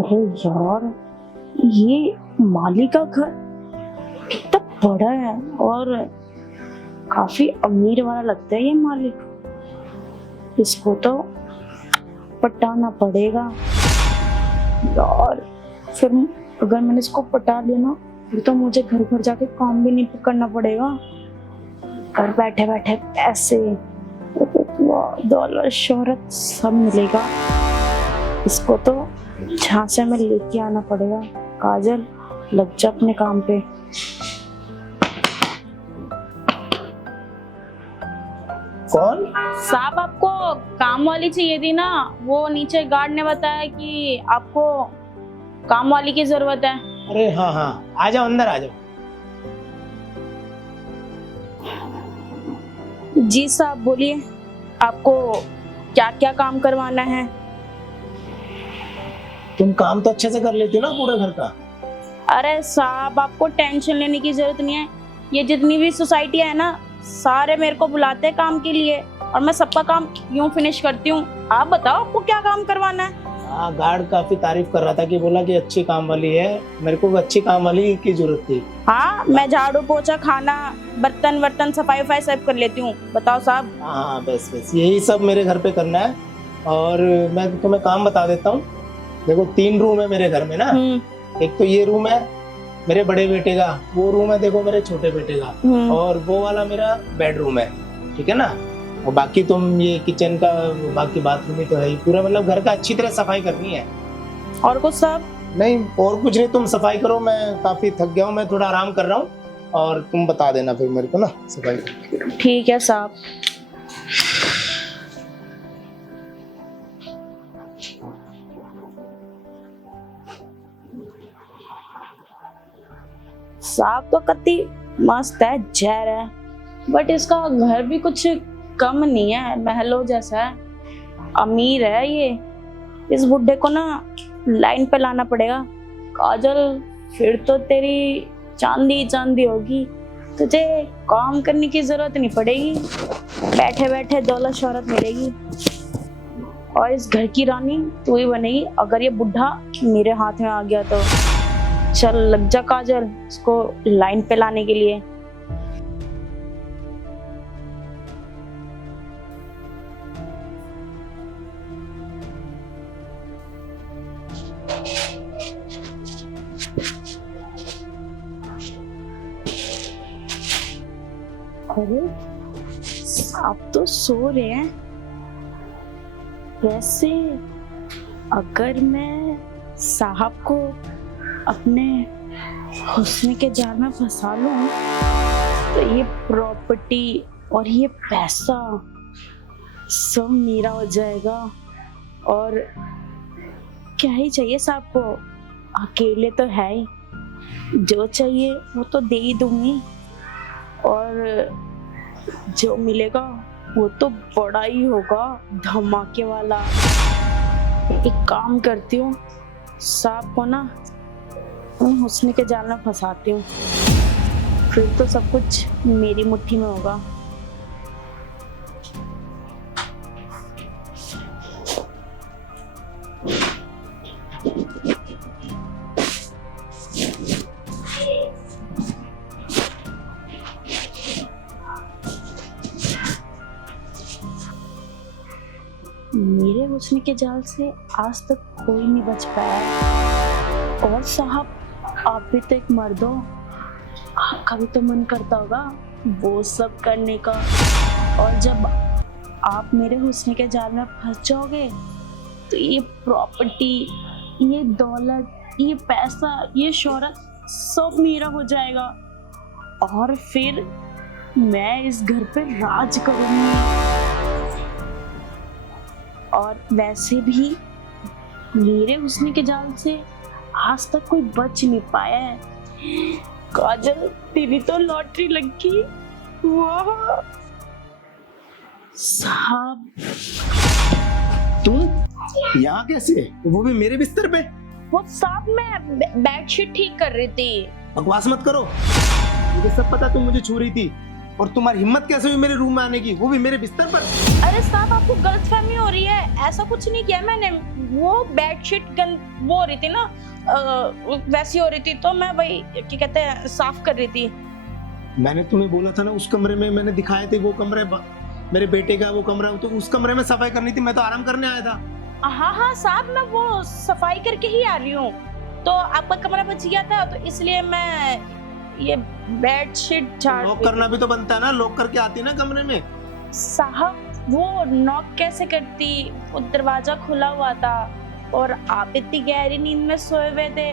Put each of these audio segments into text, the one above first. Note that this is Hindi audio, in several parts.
अरे यार, ये माली का घर कितना बड़ा है और काफी अमीर वाला लगता है ये मालिक। इसको तो पटाना पड़ेगा यार। फिर अगर मैंने इसको पटा लिया ना, फिर तो मुझे घर घर जाके काम भी नहीं करना पड़ेगा। घर बैठे बैठे पैसे, दौलत, शोहरत सब मिलेगा। इसको तो झांसे में लेके आना पड़ेगा। काजल, लग जा अपने काम पे। कौन? साहब, आपको काम वाली चाहिए थी ना? वो नीचे गार्ड ने बताया कि आपको काम वाली की जरूरत है। अरे हाँ हाँ, आ जाओ, अंदर आ जाओ। जी साहब, बोलिए, आपको क्या क्या काम करवाना है? तुम काम तो अच्छे से कर लेती हो ना पूरे घर का? अरे साहब, आपको टेंशन लेने की जरूरत नहीं है। ये जितनी भी सोसाइटी है ना, सारे मेरे को बुलाते हैं काम के लिए और मैं सबका काम यूं फिनिश करती हूँ। आप बताओ, आपको क्या काम करवाना है? हाँ, गार्ड काफी तारीफ कर रहा था कि बोला कि अच्छी काम वाली है। मेरे को अच्छी काम वाली की जरूरत थी। हाँ, मैं झाड़ू पोछा, खाना, बर्तन वर्तन, सफाई वफाई सब कर लेती हूँ। बताओ साहब। हाँ, बस बस यही सब मेरे घर पे करना है। और मैं तुम्हें काम बता देता हूँ। देखो, 3 रूम है मेरे घर में ना। एक तो ये रूम है मेरे बड़े बेटे का, वो रूम है देखो मेरे छोटे बेटे का, और वो वाला मेरा बेडरूम है, ठीक है ना। और बाकी तुम ये किचन का, बाकी बाथरूम ही तो है ही पूरा। मतलब घर का अच्छी तरह सफाई करनी है। और कुछ साहब? नहीं, और कुछ नहीं, तुम सफाई करो। मैं काफी थक गया हूँ, मैं थोड़ा आराम कर रहा हूँ। और तुम बता देना फिर मेरे को ना सफाई। ठीक है साहब। साहब तो कत्ती मस्त है, जहर है, बट इसका घर भी कुछ कम नहीं है, महलों जैसा है। अमीर है ये। इस बुड्ढे को ना लाइन पे लाना पड़ेगा। काजल, फिर तो तेरी चांदी चांदी होगी। तुझे काम करने की जरूरत नहीं पड़ेगी, बैठे बैठे दौलत शोहरत मिलेगी। और इस घर की रानी तू ही बनेगी अगर ये बुढ़ा मेरे हाथ में आ गया तो। चल, लग जा काजल इसको लाइन पे लाने के लिए। अरे, आप तो सो रहे हैं। वैसे अगर मैं साहब को अपने हुस्न के जाल में फंसा लूं तो ये प्रॉपर्टी और ये पैसा सब मेरा हो जाएगा। और क्या ही चाहिए साहब को, अकेले तो है ही, जो चाहिए वो तो दे ही दूंगी। और जो मिलेगा वो तो बड़ा ही होगा, धमाके वाला। एक काम करती हूँ, साहब को ना हुस्न के जाल में फंसाती हूँ, फिर तो सब कुछ मेरी मुट्ठी में होगा। मेरे हुस्न के जाल से आज तक कोई नहीं बच पाया। और साहब, आप भी तो एक मर्द हो, आपका भी तो मन करता होगा वो सब करने का। और जब आप मेरे हुस्न के जाल में फंस जाओगे तो ये प्रॉपर्टी, ये दौलत, ये पैसा, ये शोहरत सब मेरा हो जाएगा। और फिर मैं इस घर पे राज करूंगी। और वैसे भी मेरे हुस्न के जाल से आज तक कोई बच नहीं पाया है। काजल, तेरी तो लॉटरी लगी। वाह साहब। तुम यहाँ कैसे, वो भी मेरे बिस्तर पे? वो साहब, मैं बेडशीट ठीक कर रही थी। बकवास मत करो, मुझे सब पता तुम मुझे छू रही थी। और तुम्हारी हिम्मत कैसे हुई मेरे रूम में आने की, वो भी मेरे बिस्तर पर? अरे साहब, आपको गलतफहमी हो रही है। ऐसा कुछ नहीं किया मैंने। वो बेडशीट वो हो रही थी ना, वैसी हो रही थी, तो मैं वही क्या कहते हैं साफ कर रही थी। मैंने तुम्हें बोला था ना, उस कमरे में मैंने दिखाए थे वो कमरे, मेरे बेटे का वो कमरा, तो उस कमरे में सफाई करनी थी, मैं तो आराम करने आया था। हाँ हाँ साहब, मैं वो सफाई करके ही आ रही हूँ, तो आपका कमरा बच गया था, तो इसलिए मैं ये बेडशीट झाड़ लॉक करना भी तो बनता है ना, लॉक करके आती है ना कमरे में। साहब वो नॉक कैसे करती, वो दरवाजा खुला हुआ था और आप इतनी गहरी नींद में सोए हुए थे,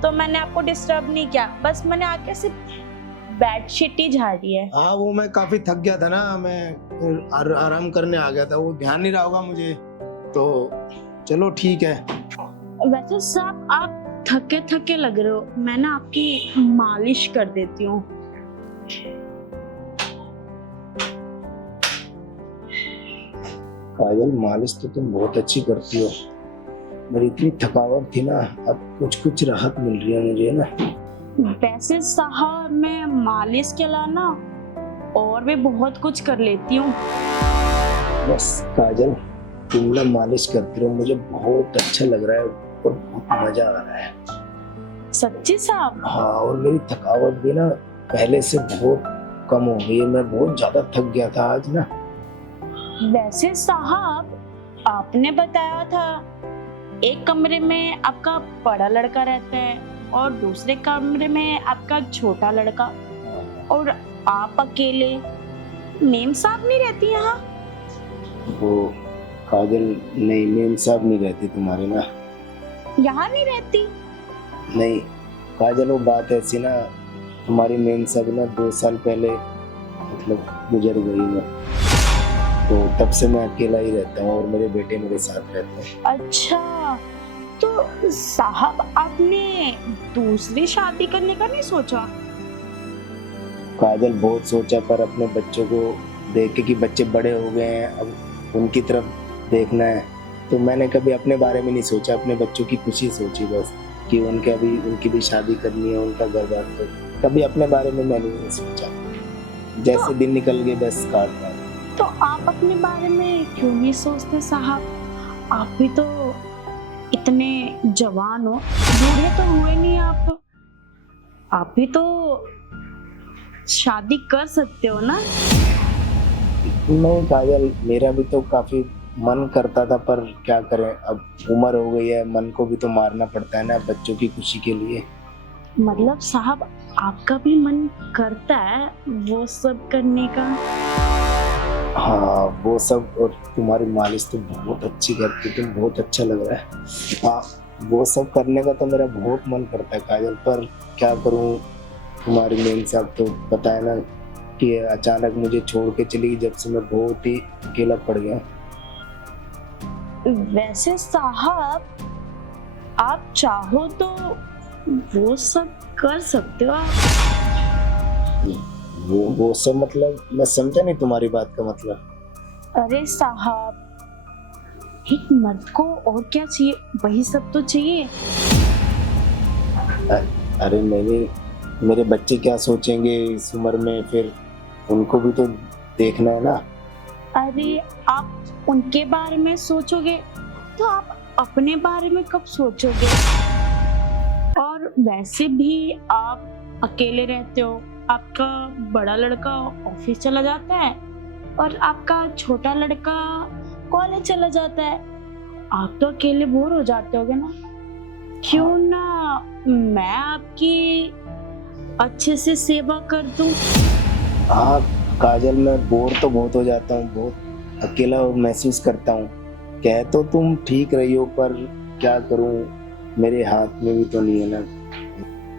तो मैंने आपको डिस्टर्ब नहीं किया, बस मैंने आके सिर्फ बेडशीट ही झाड़ी है। हाँ वो मैं काफी थक गया था ना, मैं आराम करने आ गया था, वो ध्यान नहीं रहा होगा मुझे, तो चलो ठीक है। वैसे साहब आप थके थके लग रहे हो, मैं ना आपकी मालिश कर देती हूँ। काजल, मालिश तो तुम बहुत अच्छी करती हो, मेरी इतनी थकावट थी ना, अब कुछ कुछ राहत मिल रही है मुझे ना। वैसे साहब मैं मालिश के अलावा ना और भी बहुत कुछ कर लेती हूँ। बस काजल, तुम ना मालिश करती रहो, मुझे बहुत अच्छा लग रहा है और बहुत मजा आ रहा है। सच्ची साहब? हाँ, और मेरी थकावट भी ना पहले से बहुत कम हो गई है, मैं बहुत ज्यादा थक गया था आज ना। वैसे साहब आपने बताया था एक कमरे में आपका बड़ा लड़का रहता है और दूसरे कमरे में आपका छोटा लड़का, और आप अकेले, मेम साहब नहीं रहती यहाँ? वो काजल, नहीं मेम साहब नहीं रहती तुम्हारे ना। यहाँ नहीं रहती? नहीं काजल, वो बात ऐसी ना, तुम्हारी मेम साहब ना 2 साल पहले मतलब गुजर गई ना, तो तब से मैं अकेला ही रहता हूँ और मेरे बेटे मेरे साथ रहते हैं। अच्छा, तो साहब आपने दूसरी शादी करने का नहीं सोचा? काजल, बहुत सोचा, पर अपने बच्चों को देख के कि बच्चे बड़े हो गए हैं, अब उनकी तरफ देखना है, तो मैंने कभी अपने बारे में नहीं सोचा, अपने बच्चों की खुशी सोची बस, कि उनकी भी शादी करनी है, उनका घर बार, तो कभी अपने बारे में मैंने नहीं सोचा। जैसे दिन निकल गए बस काट रहा। तो आप अपने बारे में क्यों नहीं सोचते साहब? आप भी तो इतने जवान हो, बूढ़े तो हुए नहीं आप भी तो शादी कर सकते हो ना? नहीं काजल, मेरा भी तो काफी मन करता था, पर क्या करें, अब उम्र हो गई है, मन को भी तो मारना पड़ता है ना बच्चों की खुशी के लिए। मतलब साहब आपका भी मन करता है वो सब करने का? हाँ वो सब, और तुम्हारी मालिश तो बहुत अच्छी करती, तुम बहुत अच्छा लग रहा है। हाँ वो सब करने का तो मेरा बहुत मन करता है काजल, पर क्या करूँ, तुम्हारी मेम साहब तो पता है ना कि अचानक मुझे छोड़ के चली गई, जब से मैं बहुत ही अकेला पड़ गया। वैसे साहब आप चाहो तो वो सब कर सकते हो आप। वो सब मतलब, मैं समझा नहीं तुम्हारी बात का मतलब। अरे साहब एक मर्द को और क्या चाहिए, वही सब तो चाहिए। अरे मेरे बच्चे क्या सोचेंगे इस उम्र में, फिर उनको भी तो देखना है ना। अरे आप उनके बारे में सोचोगे तो आप अपने बारे में कब सोचोगे? और वैसे भी आप अकेले रहते हो, आपका बड़ा लड़का ऑफिस चला जाता है और आपका छोटा लड़का कॉलेज चला जाता है, आप तो अकेले बोर हो जाते होगे ना? क्यों ना मैं आपकी अच्छे से सेवा कर दूं? हाँ काजल, मैं बोर तो बहुत हो जाता हूँ, बहुत अकेला महसूस करता हूँ। कह तो तुम ठीक रही हो, पर क्या करूँ, मेरे हाथ में भी तो नहीं है ना।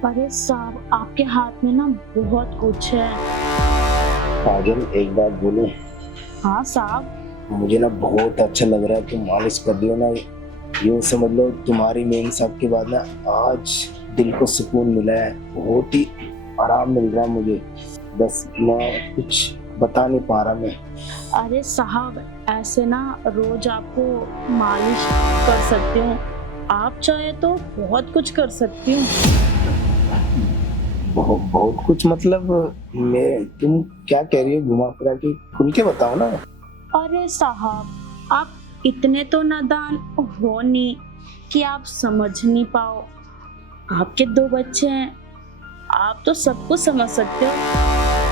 अरे साहब आपके हाथ में ना बहुत कुछ है। काजल एक बात बोलूं? हाँ साहब। मुझे ना बहुत अच्छा लग रहा है, तुम मालिश कर दियो ना, यूँ समझ लो तुम्हारी मेम साहब के बाद ना आज दिल को सुकून मिला है, बहुत ही आराम मिल रहा है मुझे, बस मैं कुछ बता नहीं पा रहा मैं। अरे साहब ऐसे ना रोज आपको मालिश कर सकती हूँ, आप चाहे तो बहुत कुछ कर सकती हूँ। बहुत कुछ मतलब, मैं तुम क्या कह रही हो, घुमा फिरा के खुल के बताओ ना। अरे साहब आप इतने तो नादान हो नहीं कि आप समझ नहीं पाओ। आपके 2 बच्चे हैं, आप तो सब कुछ समझ सकते हो।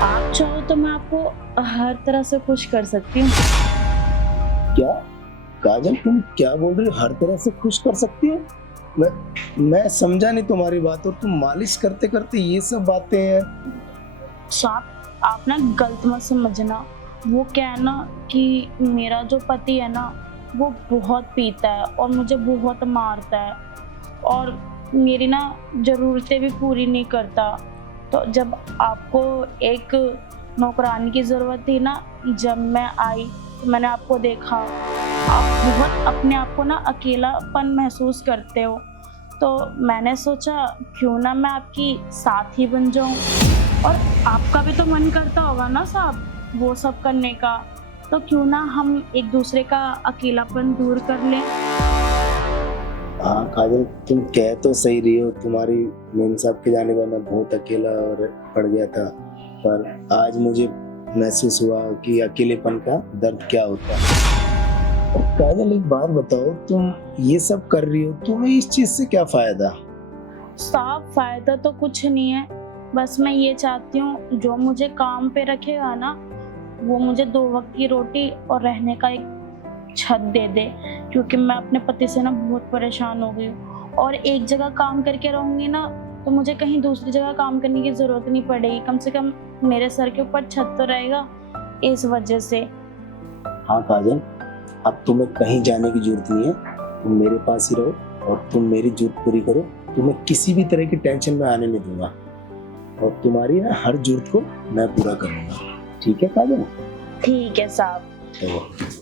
आप चाहो तो मैं आपको हर तरह से खुश कर सकती हूँ। क्या काजल, तुम क्या बोल रही हो? हर तरह से खुश कर सकती हो? मैं समझा नहीं तुम्हारी बात। और तुम मालिश करते करते ये सब बातें हैं? साहब आप ना गलत मत समझना। वो क्या है ना कि मेरा जो पति है ना वो बहुत पीता है और मुझे बहुत मारता है और मेरी ना ज़रूरतें भी पूरी नहीं करता। तो जब आपको एक नौकरानी की ज़रूरत थी ना, जब मैं आई तो मैंने आपको देखा, आप बहुत अपने आप को ना अकेलापन महसूस करते हो। तो मैंने सोचा क्यों ना मैं आपकी साथी बन जाऊं। और आपका भी तो मन करता होगा ना साहब वो सब करने का, तो क्यों ना हम एक दूसरे का अकेलापन दूर कर लें। हाँ काजल, तुम कह तो सही रही हो। तुम्हारी मेम साहब के जाने पर मैं बहुत अकेला और पड़ गया था, पर आज मुझे महसूस हुआ कि अकेलेपन का दर्द क्या होता है। और काजल एक बात बताओ, तुम ये सब कर रही हो, तुम्हें इस चीज से क्या फायदा? साहब फायदा तो कुछ नहीं है, बस मैं ये चाहती हूँ जो मुझे काम पे रखेगा ना वो मुझे 2 वक्त की रोटी और रहने का एक छत दे दे, क्योंकि मैं अपने पति से ना बहुत परेशान हो गई हूँ। और एक जगह काम करके रहूँगी ना तो मुझे कहीं दूसरी जगह काम करने की ज़रूरत नहीं पड़ेगी। कम से कम मेरे सर के ऊपर छत तो रहेगा इस वजह से। हाँ काजल, अब तुम्हें कहीं जाने की जरूरत नहीं है। तुम मेरे पास ही रहो और तुम मेरी जरूरत पूरी करो। तुम्हें किसी भी तरह की टेंशन में आने नहीं दूंगा और तुम्हारी ना हर जरूरत को मैं पूरा करूंगा। ठीक है काजल? ठीक है साहब। तो